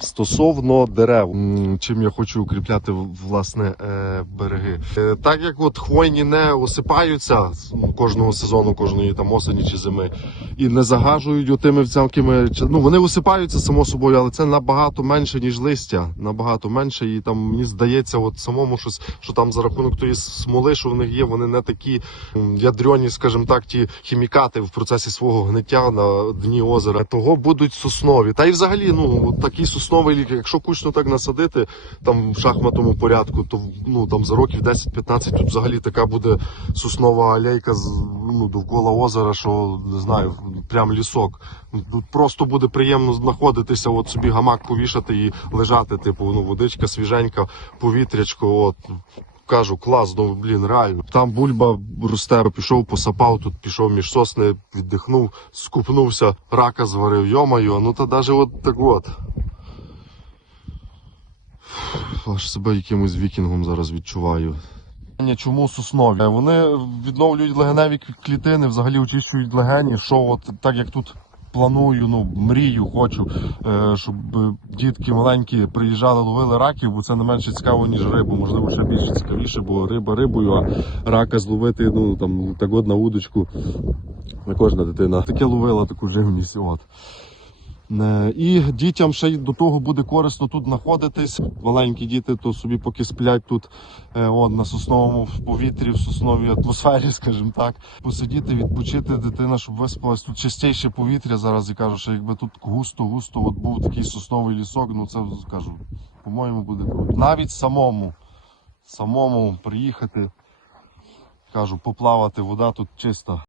Стосовно дерев, чим я хочу укріпляти власне е, береги, Е, так як от хвойні не осипаються кожного сезону, кожної там осені чи зими, і не загажують отими всякими ну вони осипаються само собою, але це набагато менше ніж листя, набагато менше. І там мені здається, от самому щось, що там за рахунок тої смоли, що в них є, вони не такі ядрені, скажімо так, ті хімікати в процесі свого гниття на дні озера. Того будуть соснові. Та й взагалі, ну от такий сосновий лік, якщо кучно так насадити там в шахматному порядку, то ну там за років 10-15 тут взагалі така буде соснова алейка ну довкола озера, що не знаю, прям лісок. Тут Просто буде приємно знаходитися, от собі гамак повішати і лежати, типу, ну водичка свіженька, повітрячко. От кажу, клас, ну блін, реально. Там бульба росте, пішов, посапав, тут пішов між сосни, віддихнув, скупнувся, рака зварив, йомаю, ну та навіть от так от. Аж себе якимось вікінгом зараз відчуваю. Чому соснові? Вони відновлюють легеневі клітини, взагалі очищують легені. Що от так як тут планую, ну мрію, хочу, е, щоб дітки маленькі приїжджали, ловили раків, бо це не менше цікаво, ніж рибу. Можливо, ще більше цікавіше, бо риба рибою, а рака зловити, ну там так от на удочку. Не кожна дитина таке ловила таку живність. От. Е, І дітям ще й до того буде корисно тут знаходитись. Маленькі діти то собі поки сплять тут е, от, на сосновому повітрі, в сосновій атмосфері, скажімо так. Посидіти, відпочити, дитина, щоб виспалась. Тут чистіше повітря зараз. Я кажу, що якби тут густо-густо от був такий сосновий лісок, ну це кажу, по-моєму, буде. Навіть самому, самому приїхати, кажу, поплавати, вода тут чиста.